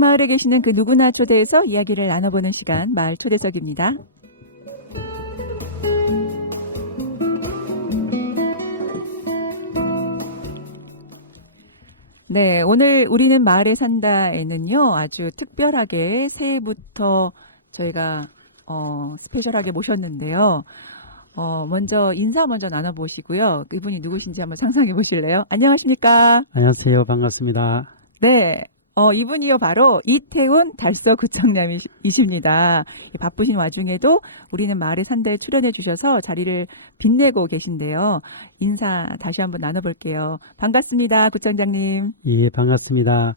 마을에 계시는 그 누구나 초대해서 이야기를 나눠보는 시간, 마을 초대석입니다. 네, 오늘 우리는 마을에 산다에는요, 아주 특별하게 새해부터 저희가 스페셜하게 모셨는데요. 먼저 인사 먼저 나눠보시고요. 그분이 누구신지 한번 상상해 보실래요? 안녕하십니까? 안녕하세요. 반갑습니다. 네. 이분이요, 바로 이태훈 달서구청장이십니다. 바쁘신 와중에도 우리는 마을에 산다에 출연해 주셔서 자리를 빛내고 계신데요. 인사 다시 한번 나눠볼게요. 반갑습니다, 구청장님. 예, 반갑습니다.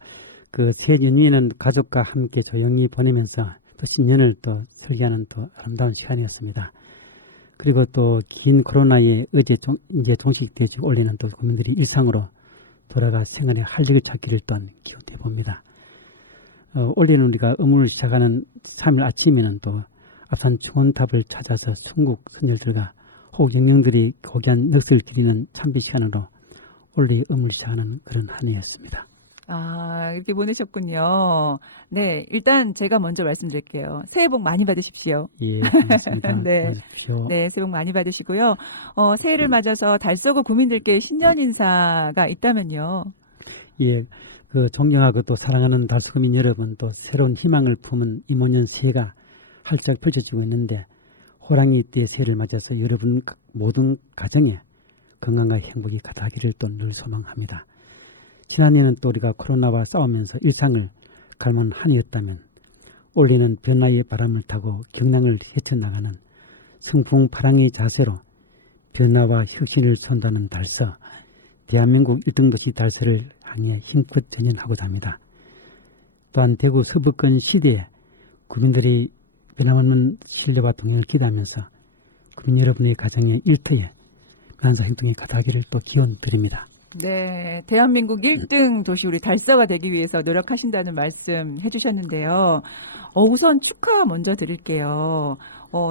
새 연휴에는 가족과 함께 조용히 보내면서 또 신년을 또 설계하는 또 아름다운 시간이었습니다. 그리고 또 긴 코로나에 어제 이제 종식되어지고 올해는 또 국민들이 일상으로 돌아가 생활의 활력을 찾기를 또한 기원해 봅니다. 올해는 우리가 의무를 시작하는 3일 아침에는 또 앞산 중원탑을 찾아서 순국 선열들과 호국 영령들이 고귀한 넋을 기리는 참배 시간으로 올해 의무를 시작하는 그런 한 해였습니다. 아, 이렇게 보내셨군요. 네, 일단 제가 먼저 말씀드릴게요. 새해 복 많이 받으십시오. 예, 반갑습니다. 네. 네, 새해 복 많이 받으시고요. 새해를 맞아서 달서구 구민들께 신년 인사가 있다면요. 예, 존경하고 또 사랑하는 달서구민 여러분, 또 새로운 희망을 품은 이모년 새해가 활짝 펼쳐지고 있는데 호랑이 띠의 새해를 맞아서 여러분 모든 가정에 건강과 행복이 가득하기를 또 늘 소망합니다. 지난해는 또 우리가 코로나와 싸우면서 일상을 갈망한 한 해였다면 올해는 변화의 바람을 타고 경량을 헤쳐나가는 승풍파랑의 자세로 변화와 혁신을 선도하는 달서, 대한민국 1등 도시 달서를 향해 힘껏 전진하고자 합니다. 또한 대구 서부권 시대에 국민들이 변함없는 신뢰와 동행을 기대하면서 국민 여러분의 가정의 일터에 변환사 행동이 가득하기를 또 기원드립니다. 네, 대한민국 1등 도시 우리 달서가 되기 위해서 노력하신다는 말씀 해주셨는데요. 우선 축하 먼저 드릴게요.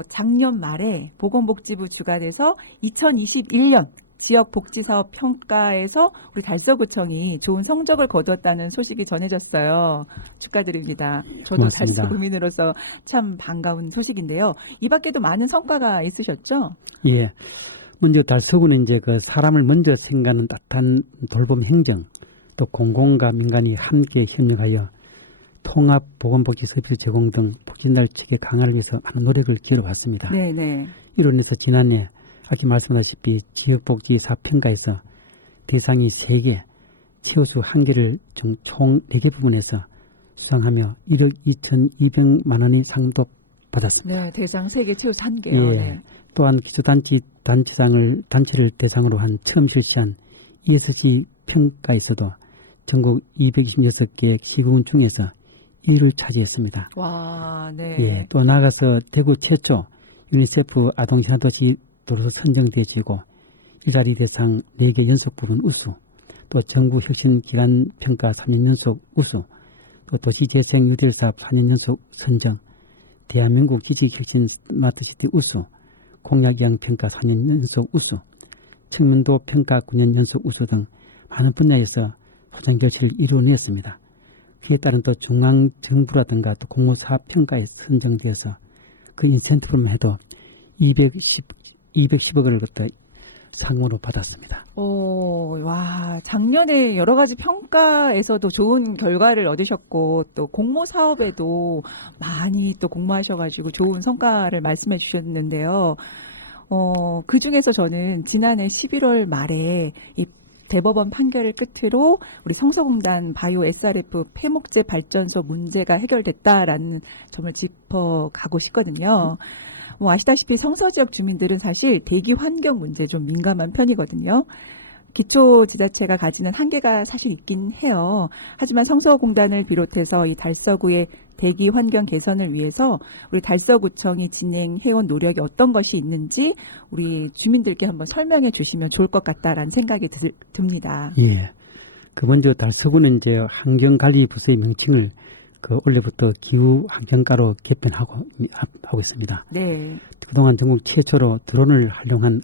작년 말에 보건복지부 주관에서 2021년 지역복지사업 평가에서 우리 달서구청이 좋은 성적을 거두었다는 소식이 전해졌어요. 축하드립니다. 저도 고맙습니다. 달서구민으로서 참 반가운 소식인데요. 이 밖에도 많은 성과가 있으셨죠? 예. 먼저 달서구는 이제 사람을 먼저 생각하는 따뜻한 돌봄 행정, 또 공공과 민간이 함께 협력하여 통합 보건복지 서비스 제공 등 복지날 체계 강화를 위해서 많은 노력을 기울여왔습니다. 네네. 이로 인해서 지난해 아까 말씀하셨다시피 지역복지사 평가에서 대상이 3개, 최우수 1개를 총 4개 부문에서 수상하며 1억 2,200만 원의 상도 받았습니다. 네, 대상 3개, 최우수 1개요. 예. 네. 또한 단체를 대상으로 한 처음 실시한 ESG 평가에서도 전국 226개 시군 중에서 1위를 차지했습니다. 와, 네. 예, 또 나아가서 대구 최초 유니세프 아동신화도시도로서 선정되어지고 일자리 대상 4개 연속 부분 우수, 또 정부 혁신기관 평가 3년 연속 우수, 또 도시재생 뉴딜사업 4년 연속 선정, 대한민국 지식혁신 스마트시티 우수, 공약이양 평가 4년 연속 우수, 청년도 평가 9년 연속 우수 등 많은 분야에서 포장 결실을 이루어냈습니다. 그에 따른 또 중앙정부라든가 또 공모사업 평가에 선정되어서 그 인센티브만 해도 210억을 갖다 상으로 받았습니다. 와, 작년에 여러 가지 평가에서도 좋은 결과를 얻으셨고, 또 공모 사업에도 많이 또 공모하셔가지고 좋은 성과를 말씀해 주셨는데요. 그 중에서 저는 지난해 11월 말에 이 대법원 판결을 끝으로 우리 성서공단 바이오 SRF 폐목재 발전소 문제가 해결됐다라는 점을 짚어가고 싶거든요. 아시다시피 성서 지역 주민들은 사실 대기 환경 문제에 좀 민감한 편이거든요. 기초지자체가 가지는 한계가 사실 있긴 해요. 하지만 성서공단을 비롯해서 이 달서구의 대기 환경 개선을 위해서 우리 달서구청이 진행해온 노력이 어떤 것이 있는지 우리 주민들께 한번 설명해 주시면 좋을 것 같다라는 생각이 듭니다. 예. 먼저 달서구는 이제 환경관리부서의 명칭을 올해부터 기후환경과로 개편하고 있습니다. 네. 그동안 전국 최초로 드론을 활용한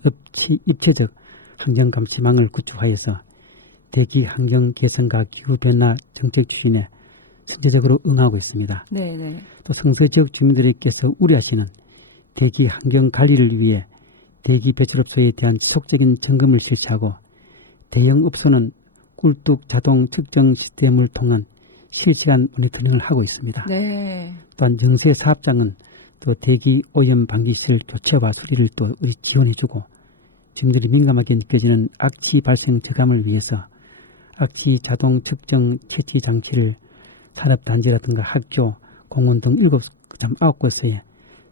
입체적 환경감시망을 구축하여서 대기 환경 개선과 기후변화 정책 추진에 선제적으로 응하고 있습니다. 네네. 또 성서 지역 주민들께서 우려하시는 대기 환경 관리를 위해 대기 배출업소에 대한 지속적인 점검을 실시하고 대형 업소는 꿀뚝 자동 측정 시스템을 통한 실시간 모니터링을 하고 있습니다. 네. 또한 영세 사업장은 또 대기 오염 방지실 교체와 수리를 또 지원해주고 주민들이 민감하게 느껴지는 악취 발생 저감을 위해서 악취 자동 측정 채취 장치를 산업단지라든가 학교, 공원 등 9곳에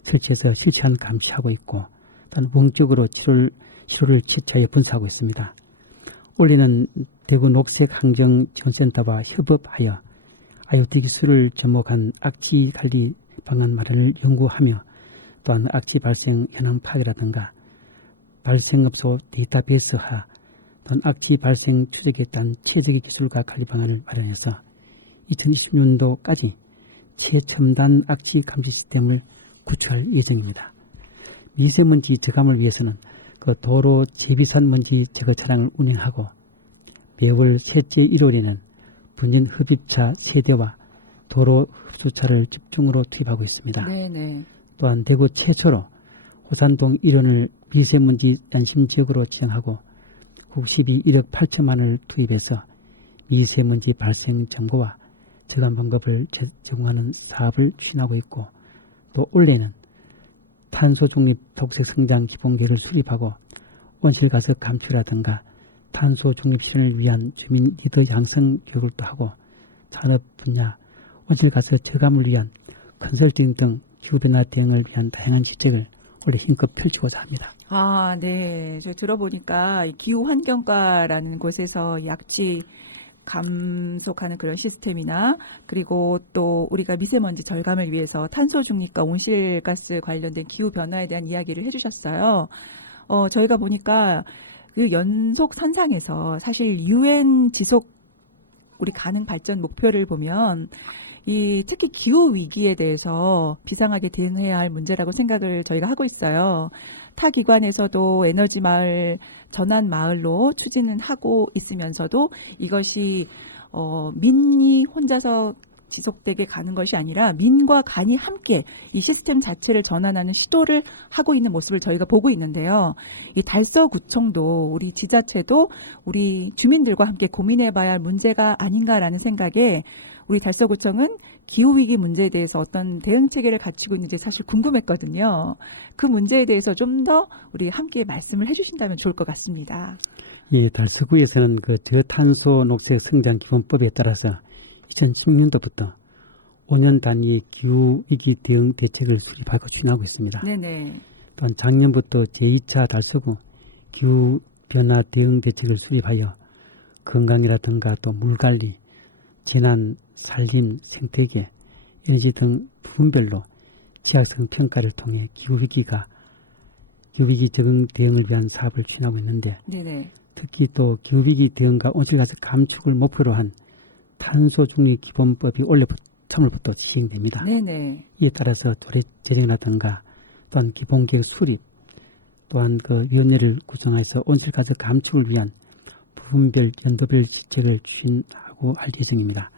설치해서 실시간 감시하고 있고 또한 원격으로 시료를 채취하여 분석하고 있습니다. 올해는 대구 녹색환경지원센터와 협업하여 IoT 기술을 접목한 악취 관리 방안 마련을 연구하며 또한 악취 발생 현황 파악이라든가 발생업소 데이터베이스화 또한 악취 발생 추적에 따른 최적의 기술과 관리 방안을 마련해서 2020년도까지 최첨단 악취 감시 시스템을 구축할 예정입니다. 미세먼지 저감을 위해서는 그 도로 제비산 먼지 제거 차량을 운행하고 매월 셋째 일요일에는 분진 흡입차 세대와 도로 흡수차를 집중으로 투입하고 있습니다. 네네. 또한 대구 최초로 호산동 일원을 미세먼지 안심 지역으로 지정하고 92억 8천만 원을 투입해서 미세먼지 발생 정보와 저감 방법을 제공하는 사업을 추진하고 있고 또 올해는 탄소 중립 녹색 성장 기본계획을 수립하고 온실가스 감축이라든가 탄소 중립 실현을 위한 주민 리더 양성 교육을 또 하고 산업 분야 온실가스 저감을 위한 컨설팅 등 기후변화 대응을 위한 다양한 지책을 올해 힘껏 펼치고자 합니다. 아, 네. 저 들어보니까 이 기후환경과라는 곳에서 약취 감속하는 그런 시스템이나 그리고 또 우리가 미세먼지 절감을 위해서 탄소 중립과 온실가스 관련된 기후 변화에 대한 이야기를 해주셨어요. 저희가 보니까 그 연속 선상에서 사실 UN 지속 우리 가능 발전 목표를 보면 이 특히 기후 위기에 대해서 비상하게 대응해야 할 문제라고 생각을 저희가 하고 있어요. 타 기관에서도 에너지 마을 전환 마을로 추진은 하고 있으면서도 이것이 민이 혼자서 지속되게 가는 것이 아니라 민과 간이 함께 이 시스템 자체를 전환하는 시도를 하고 있는 모습을 저희가 보고 있는데요. 이 달서구청도 우리 지자체도 우리 주민들과 함께 고민해봐야 할 문제가 아닌가라는 생각에 우리 달서구청은 기후위기 문제에 대해서 어떤 대응 체계를 갖추고 있는지 사실 궁금했거든요. 그 문제에 대해서 좀 더 우리 함께 말씀을 해주신다면 좋을 것 같습니다. 예, 달서구에서는 그 저탄소 녹색 성장 기본법에 따라서 2016년도부터 5년 단위의 기후위기 대응 대책을 수립하고 추진하고 있습니다. 네네. 또한 작년부터 제2차 달서구 기후변화 대응 대책을 수립하여 건강이라든가 또 물관리, 재난, 산림, 생태계, 에너지 등 부분별로 지역성 평가를 통해 기후위기 적응 대응을 위한 사업을 추진하고 있는데 네네. 특히 또 기후위기 대응과 온실가스 감축을 목표로 한 탄소중립 기본법이 올해 처음부터 시행됩니다. 네네. 이에 따라서 도래 재정이라든가 또한 기본계획 수립 또한 그 위원회를 구성해서 온실가스 감축을 위한 부분별 연도별 지책을 추진하고 할 예정입니다.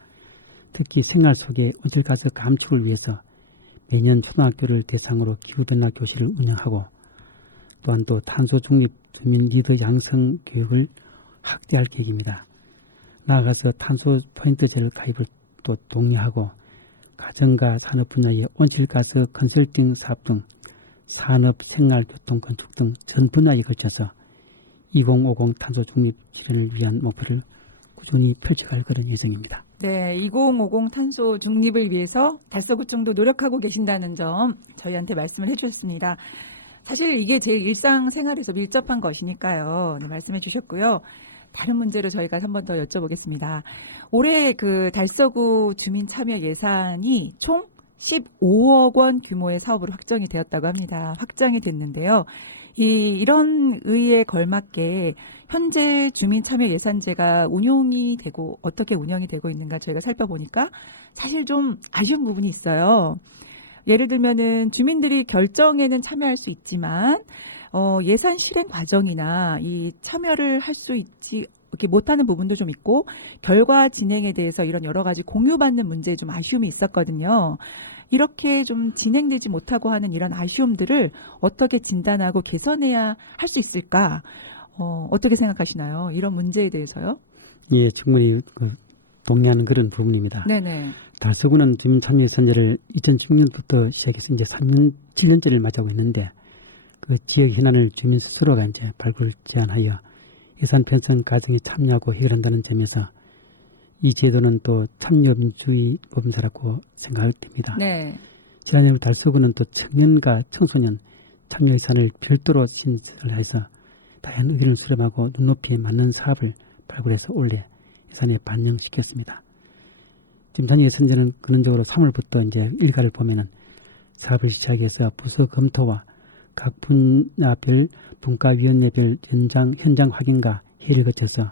특히 생활 속의 온실가스 감축을 위해서 매년 초등학교를 대상으로 기후변화 교실을 운영하고 또한 또 탄소 중립 주민 리더 양성 교육을 확대할 계획입니다. 나아가서 탄소 포인트제를 가입을 또 독려하고 가정과 산업 분야의 온실가스 컨설팅 사업 등 산업, 생활, 교통, 건축 등 전 분야에 걸쳐서 2050 탄소 중립 실현을 위한 목표를 꾸준히 펼쳐갈 그런 예정입니다. 네, 2050 탄소 중립을 위해서 달서구청도 노력하고 계신다는 점 저희한테 말씀을 해주셨습니다. 사실 이게 제 일상생활에서 밀접한 것이니까요. 네, 말씀해 주셨고요. 다른 문제로 저희가 한 번 더 여쭤보겠습니다. 올해 그 달서구 주민 참여 예산이 총 15억 원 규모의 사업으로 확정이 되었다고 합니다. 확정이 됐는데요. 이런 의의에 걸맞게 현재 주민 참여 예산제가 운용이 되고 어떻게 운영이 되고 있는가 저희가 살펴보니까 사실 좀 아쉬운 부분이 있어요. 예를 들면은 주민들이 결정에는 참여할 수 있지만 예산 실행 과정이나 이 참여를 할 수 있지 이렇게 못하는 부분도 좀 있고 결과 진행에 대해서 이런 여러 가지 공유받는 문제에 좀 아쉬움이 있었거든요. 이렇게 좀 진행되지 못하고 하는 이런 아쉬움들을 어떻게 진단하고 개선해야 할 수 있을까? 어떻게 생각하시나요? 이런 문제에 대해서요? 예, 충분히 동의하는 그런 부분입니다. 네네. 달서구는 주민참여예산제를 2016년부터 시작해서 이제 7년째를 맞이하고 있는데 그 지역 현안을 주민 스스로가 이제 발굴 제안하여 예산 편성 과정에 참여하고 해결한다는 점에서 이 제도는 또 참여민주주의 범사라고 생각됩니다. 네. 지난해 달서구는 또 청년과 청소년 참여 예산을 별도로 신설해서 다양한 의견을 수렴하고 눈높이에 맞는 사업을 발굴해서 올해 예산에 반영시켰습니다. 지금 단위 예산제는 근원적으로 3월부터 이제 일가를 보면은 사업을 시작해서 부서 검토와 각 분야별 분과위원회별 현장 확인과 회의를 거쳐서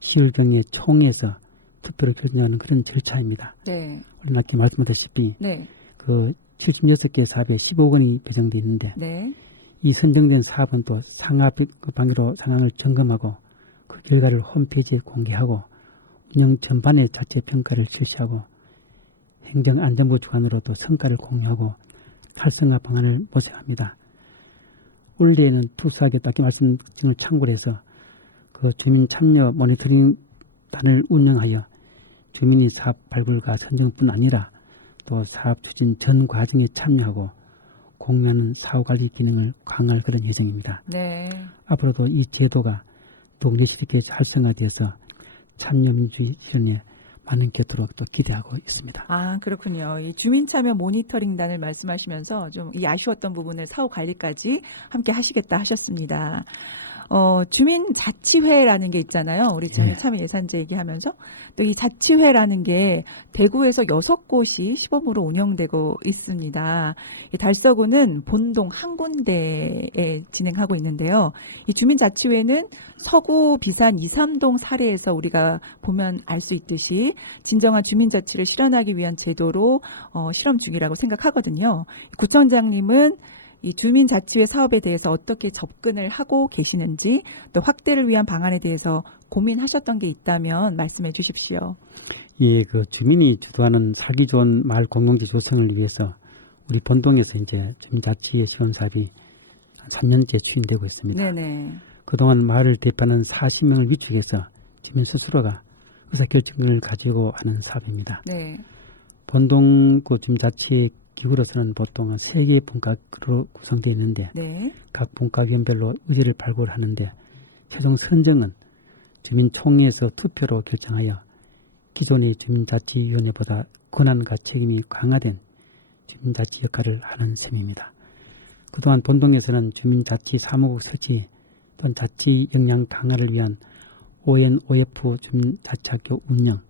10월경에 총회에서 투표로 결정하는 그런 절차입니다. 네. 오늘 아까 말씀하셨다시피 네. 그 76개 사업에 15억 원이 배정되어 있는데 네. 이 선정된 사업은 또 상하 방향으로 상황을 점검하고 그 결과를 홈페이지에 공개하고 운영 전반의 자체 평가를 실시하고 행정안전부 주관으로도 성과를 공유하고 활성화 방안을 모색합니다. 올해에는 투수하게 아까 말씀을 참고로 해서 그 주민 참여 모니터링단을 운영하여 주민이 사업 발굴과 선정뿐 아니라 또 사업 추진 전 과정에 참여하고 공유하는 사후관리 기능을 강화할 그런 예정입니다. 네. 앞으로도 이 제도가 더욱 내실있게 활성화되어서 참여민주주의 실현에 많은 곁도록 또 기대하고 있습니다. 아, 그렇군요. 이 주민참여 모니터링단을 말씀하시면서 좀 이 아쉬웠던 부분을 사후 관리까지 함께 하시겠다 하셨습니다. 주민자치회라는 게 있잖아요. 우리 주민참여 예산제 얘기하면서 또 이 자치회라는 게 대구에서 6곳이 시범으로 운영되고 있습니다. 이 달서구는 본동 한 군데에 진행하고 있는데요. 이 주민자치회는 서구 비산 2, 3동 사례에서 우리가 보면 알 수 있듯이 진정한 주민자치를 실현하기 위한 제도로 실험 중이라고 생각하거든요. 구청장님은 이 주민자치회 사업에 대해서 어떻게 접근을 하고 계시는지 또 확대를 위한 방안에 대해서 고민하셨던 게 있다면 말씀해 주십시오. 예, 그 주민이 주도하는 살기 좋은 마을 공동체 조성을 위해서 우리 본동에서 이제 주민자치회 시범 사업이 3년째 추진되고 있습니다. 네네. 그동안 마을을 대표하는 40명을 위축해서 주민 스스로가 의사결정권을 가지고 하는 사업입니다. 네. 본동 그 주민자치회 기구로서는 보통 3개의 분과로 구성되어 있는데 네. 각 분과위원별로 의제를 발굴하는데 최종 선정은 주민총회에서 투표로 결정하여 기존의 주민자치위원회보다 권한과 책임이 강화된 주민자치 역할을 하는 셈입니다. 그동안 본동에서는 주민자치 사무국 설치 또는 자치 역량 강화를 위한 ONOF 주민자치학교 운영,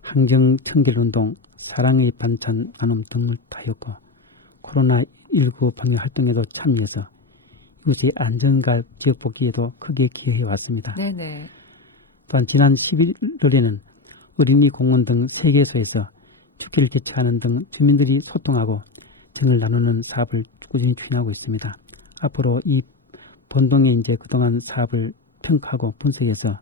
항정 청결운동, 사랑의 반찬 나눔 등을 하였고 코로나19 방역 활동에도 참여해서 이웃의 안전과 지역 복귀에도 크게 기여해 왔습니다. 네네. 또한 지난 11월에는 어린이 공원 등 3개소에서 축제를 개최하는 등 주민들이 소통하고 정을 나누는 사업을 꾸준히 추진하고 있습니다. 앞으로 이 본동에 이제 그동안 사업을 평가하고 분석해서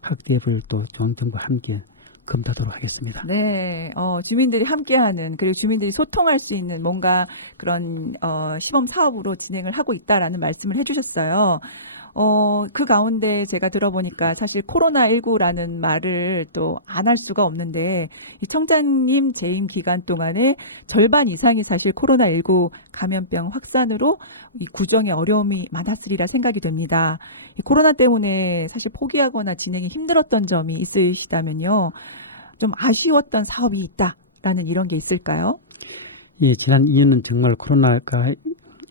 확대해볼 또 중앙정부와 함께 검토하도록 하겠습니다. 네, 주민들이 함께하는 그리고 주민들이 소통할 수 있는 뭔가 그런 시범 사업으로 진행을 하고 있다라는 말씀을 해주셨어요. 그 가운데 제가 들어보니까 사실 코로나19라는 말을 또 안 할 수가 없는데 이 청장님 재임 기간 동안에 절반 이상이 사실 코로나19 감염병 확산으로 이 구정에 어려움이 많았으리라 생각이 됩니다. 이 코로나 때문에 사실 포기하거나 진행이 힘들었던 점이 있으시다면요. 좀 아쉬웠던 사업이 있다라는 이런 게 있을까요? 예, 지난 2년은 정말 코로나가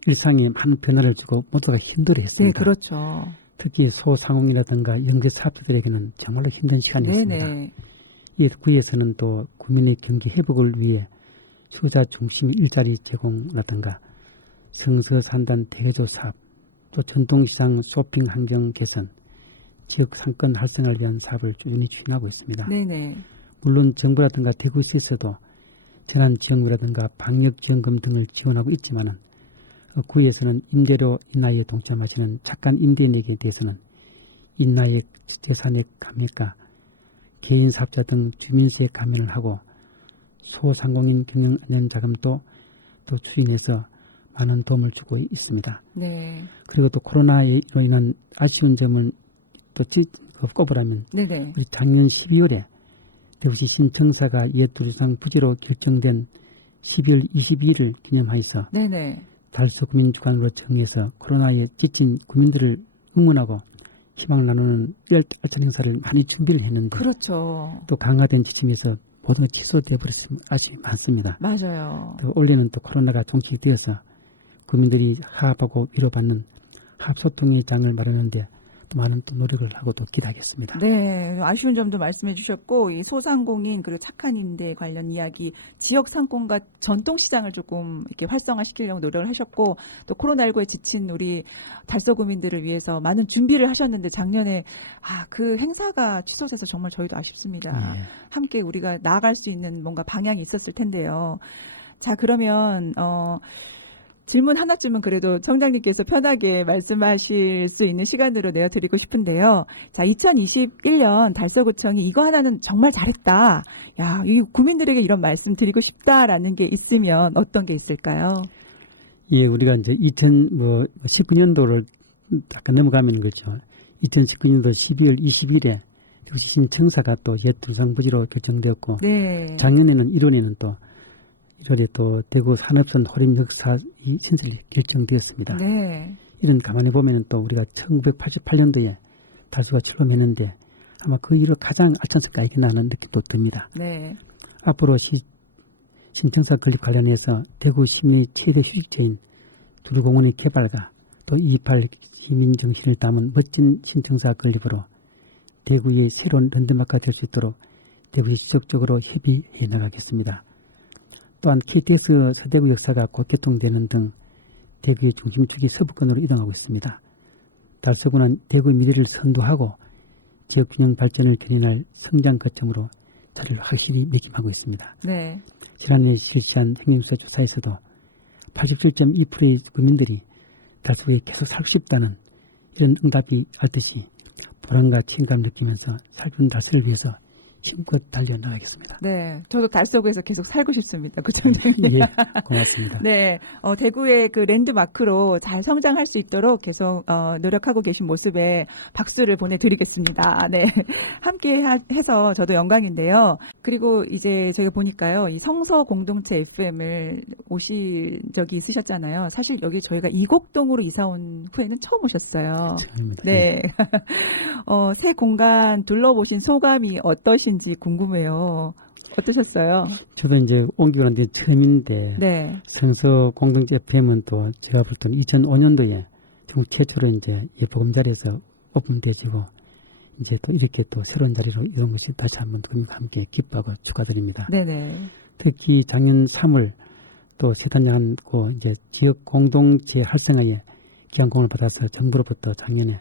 일상에 많은 변화를 주고 모두가 힘들어했습니다. 네, 그렇죠. 특히 소상공인이라든가 영세 사업자들에게는 정말로 힘든 시간이었습니다. 네네. 이에 구에서는 또 국민의 경기 회복을 위해 수요자 중심 일자리 제공이라든가 성서산단 대개조 사업, 또 전통시장 쇼핑 환경 개선, 지역 상권 활성화를 위한 사업을 꾸준히 추진하고 있습니다. 네네. 물론 정부라든가 대구시에서도 재난지원금이라든가 방역지원금 등을 지원하고 있지만은 구에서는 임대료 인하에 동참하시는 착한 임대인에게 대해서는 인나액, 재산액 감액과 개인 사업자 등 주민세액 감면을 하고 소상공인 경영 안전자금도 또 추진해서 많은 도움을 주고 있습니다. 네. 그리고 또 코로나로 인한 아쉬운 점을 또 꼽으라면 네네. 우리 작년 12월에 대구시 신청사가 옛두루상 부지로 결정된 12월 22일을 기념하여서 네네. 달서구민 주간으로 정해서 코로나에 지친 구민들을 응원하고 희망을 나누는 알찬 행사를 많이 준비를 했는데 그렇죠. 또 강화된 지침에서 모든 게 취소되어 버렸으면 아쉬움이 많습니다. 맞아요. 또 올해는 또 코로나가 종식되어서 구민들이 화합하고 위로받는 합소통의 장을 마련하는데 또 많은 또 노력을 하고 또 기대하겠습니다. 네, 아쉬운 점도 말씀해 주셨고, 이 소상공인 그리고 착한 임대 관련 이야기, 지역 상권과 전통시장을 조금 이렇게 활성화시키려고 노력을 하셨고, 또 코로나19에 지친 우리 달서구민들을 위해서 많은 준비를 하셨는데 작년에 그 행사가 취소돼서 정말 저희도 아쉽습니다. 예. 함께 우리가 나아갈 수 있는 뭔가 방향이 있었을 텐데요. 자, 그러면 질문 하나쯤은 그래도 청장님께서 편하게 말씀하실 수 있는 시간으로 내어드리고 싶은데요. 자, 2021년 달서구청이 이거 하나는 정말 잘했다. 야, 이 구민들에게 이런 말씀 드리고 싶다라는 게 있으면 어떤 게 있을까요? 예, 우리가 이제 2019년도를 아까 넘어가면 그렇죠. 2019년도 12월 20일에 신청사가 또 옛두루상 부지로 결정되었고 네. 작년에는 1월에는 또 1월에 또 대구 산업선 호림 역사 이 신설이 결정되었습니다. 네. 이런 가만히 보면은 또 우리가 1988년도에 달서가 출범했는데 아마 그 이후로 가장 알찬성과 있게 나는 느낌도 듭니다. 네. 앞으로 신청사 건립 관련해서 대구 시민의 최대 휴식처인 두루공원의 개발과 또 2.28 시민 정신을 담은 멋진 신청사 건립으로 대구의 새로운 랜드마크가 될 수 있도록 대구시 지속적으로 협의해 나가겠습니다. 또한 KTX 서대구 역사가 곧 개통되는 등 대구의 중심축이 서부권으로 이동하고 있습니다. 달서구는 대구의 미래를 선도하고 지역균형 발전을 견인할 성장 거점으로 자리를 확실히 매김하고 있습니다. 네. 지난해 실시한 행정수사 조사에서도 87.2%의 국민들이 달서구에 계속 살고 싶다는 이런 응답이 알듯이 보람과 책임감을 느끼면서 살균 달서를 위해서 힘껏 달려나가겠습니다. 네. 저도 달서구에서 계속 살고 싶습니다. 구청장님. 예, 고맙습니다. 네, 대구의 그 랜드마크로 잘 성장할 수 있도록 계속 노력하고 계신 모습에 박수를 보내드리겠습니다. 네, 함께 해서 저도 영광인데요. 그리고 이제 저희가 보니까요, 이 성서 공동체 FM을 오신 적이 있으셨잖아요. 사실 여기 저희가 이곡동으로 이사 온 후에는 처음 오셨어요. 처음입니다. 네, 새 공간 둘러보신 소감이 어떠신지 궁금해요. 어떠셨어요? 저도 이제 옮기고 난 뒤에 처음인데 네. 성서 공동체 FM은 또 제가 볼 때는 2005년도에 중국 최초로 이제 보금자리에서 오픈되어지고 이제 또 이렇게 또 새로운 자리로 이런 것이 다시 한번 국민과 함께 기뻐하고 축하드립니다. 네네. 특히 작년 3월 또 세단장하고 이제 지역 공동체 활성화에 기한공을 받아서 정부로부터 작년에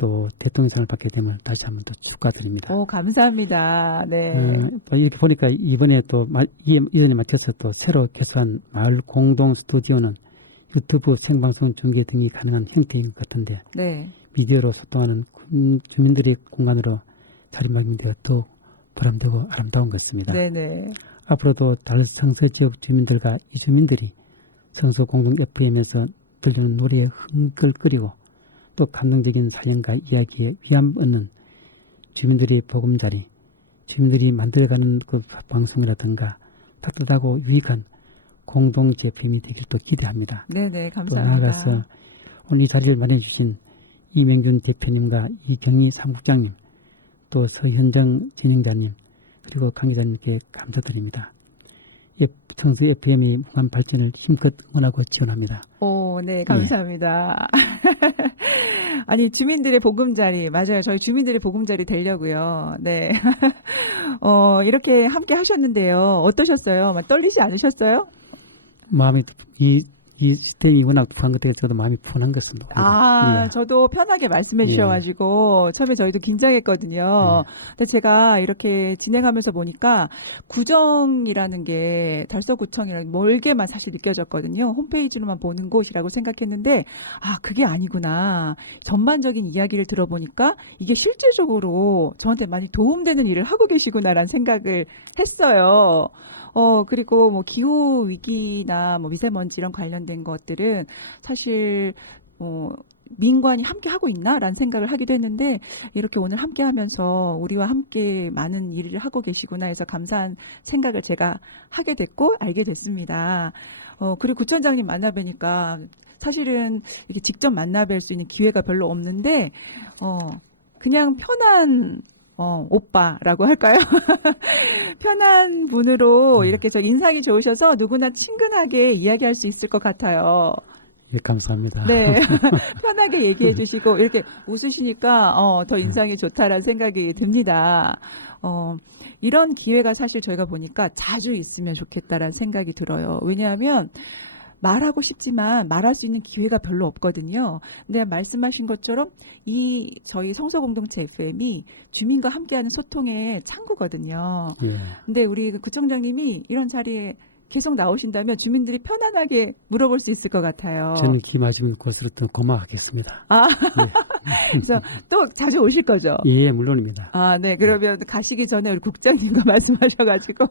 또 대통령상을 받게 됨을 다시 한번 또 축하드립니다. 오, 감사합니다. 네. 또 이렇게 보니까 이번에 또 이전에 맞춰서 또 새로 개소한 마을 공동 스튜디오는 유튜브 생방송 중계 등이 가능한 형태인 것 같은데 네. 미디어로 소통하는 주민들의 공간으로 자리마련되어 더욱 보람되고 아름다운 것 같습니다. 네네. 앞으로도 다른 성서 지역 주민들과 이주민들이 성서 공동 FM에서 들리는 노래에 흥끌거리고 또 감동적인 사연과 이야기에 위안 얻는 주민들의 보금자리, 주민들이 만들어가는 그 방송이라든가 따뜻하고 유익한 공동체 FM이 되길 또 기대합니다. 네네, 또 감사합니다. 나아가서 오늘 이 자리를 마련해 주신 이명균 대표님과 이경희 사무국장님, 또 서현정 진행자님, 그리고 강 기자님께 감사드립니다. 성서 FM의 무한 발전을 힘껏 응원하고 지원합니다. 오, 네, 감사합니다. 아니, 주민들의 보금자리, 맞아요. 저희 주민들의 보금자리 되려고요. 네. 이렇게 함께 하셨는데요. 어떠셨어요? 막 떨리지 않으셨어요? 마음이 이 시스템이 워낙 편한 것 때문에 저도 마음이 편한 것은 예. 저도 편하게 말씀해 주셔가지고 처음에 저희도 긴장했거든요. 근데 제가 이렇게 진행하면서 보니까 구정이라는 게 달서구청이라는 멀게만 사실 느껴졌거든요. 홈페이지로만 보는 곳이라고 생각했는데 그게 아니구나. 전반적인 이야기를 들어보니까 이게 실질적으로 저한테 많이 도움되는 일을 하고 계시구나라는 생각을 했어요. 그리고 뭐 기후 위기나 뭐 미세먼지 이런 관련된 것들은 사실 민관이 함께 하고 있나라는 생각을 하기도 했는데 이렇게 오늘 함께 하면서 우리와 함께 많은 일을 하고 계시구나 해서 감사한 생각을 제가 하게 됐고 알게 됐습니다. 그리고 구청장님 만나뵈니까 사실은 이렇게 직접 만나뵐 수 있는 기회가 별로 없는데 그냥 편한 오빠라고 할까요? 편한 분으로 이렇게 저 인상이 좋으셔서 누구나 친근하게 이야기할 수 있을 것 같아요. 예, 감사합니다. 네. 편하게 얘기해 주시고 이렇게 웃으시니까 더 인상이 좋다라는 생각이 듭니다. 이런 기회가 사실 저희가 보니까 자주 있으면 좋겠다라는 생각이 들어요. 왜냐하면 말하고 싶지만 말할 수 있는 기회가 별로 없거든요. 근데 말씀하신 것처럼 이 저희 성서공동체 FM이 주민과 함께하는 소통의 창구거든요. 예. 근데 우리 구청장님이 이런 자리에 계속 나오신다면 주민들이 편안하게 물어볼 수 있을 것 같아요. 저는 기 맞으면 그것으로 또 고마워하겠습니다. 그래서 또 자주 오실 거죠? 예, 물론입니다. 네. 그러면 가시기 전에 우리 국장님과 말씀하셔가지고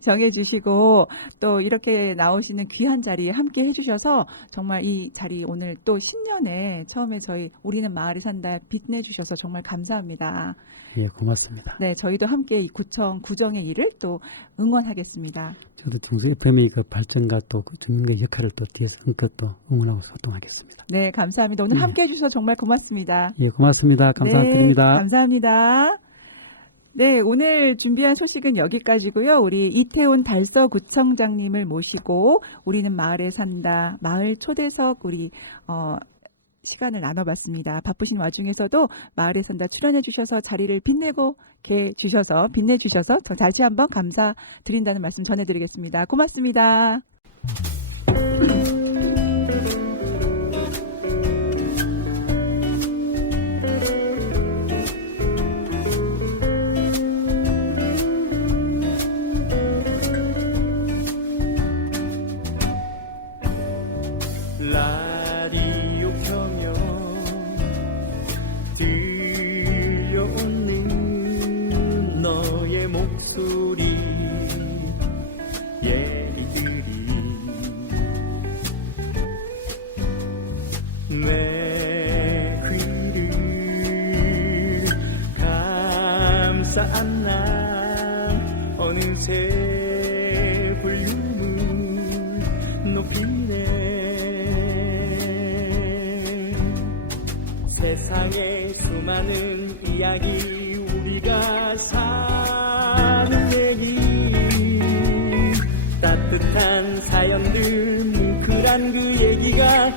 정해주시고 또 이렇게 나오시는 귀한 자리에 함께 해주셔서 정말 이 자리 오늘 또 신년에 처음에 저희 우리는 마을에 산다 빛내주셔서 정말 감사합니다. 예, 고맙습니다. 네. 저희도 함께 이 구정의 일을 또 응원하겠습니다. 저도 중수 FM의 그 발전과 또 주민의 역할을 또 뒤에서 또 응원하고 소통하겠습니다. 네. 감사합니다. 오늘 함께 해주셔서 정말 고맙습니다. 예, 고맙습니다. 감사드립니다. 네, 감사합니다. 네, 오늘 준비한 소식은 여기까지고요. 우리 이태훈 달서구청장님을 모시고 우리는 마을에 산다, 마을 초대석 우리 시간을 나눠봤습니다. 바쁘신 와중에서도 마을에 산다 출연해 주셔서 자리를 빛내주셔서 다시 한번 감사드린다는 말씀 전해드리겠습니다. 고맙습니다. 라디오 켜면 들려오는 너의 목소리 얘기들이 내 귀를 감싸 안나 어느새 볼륨을 높이네. 세상에 수많은 이야기 우리가 사는 얘기 따뜻한 사연들 뭉클한 그 얘기가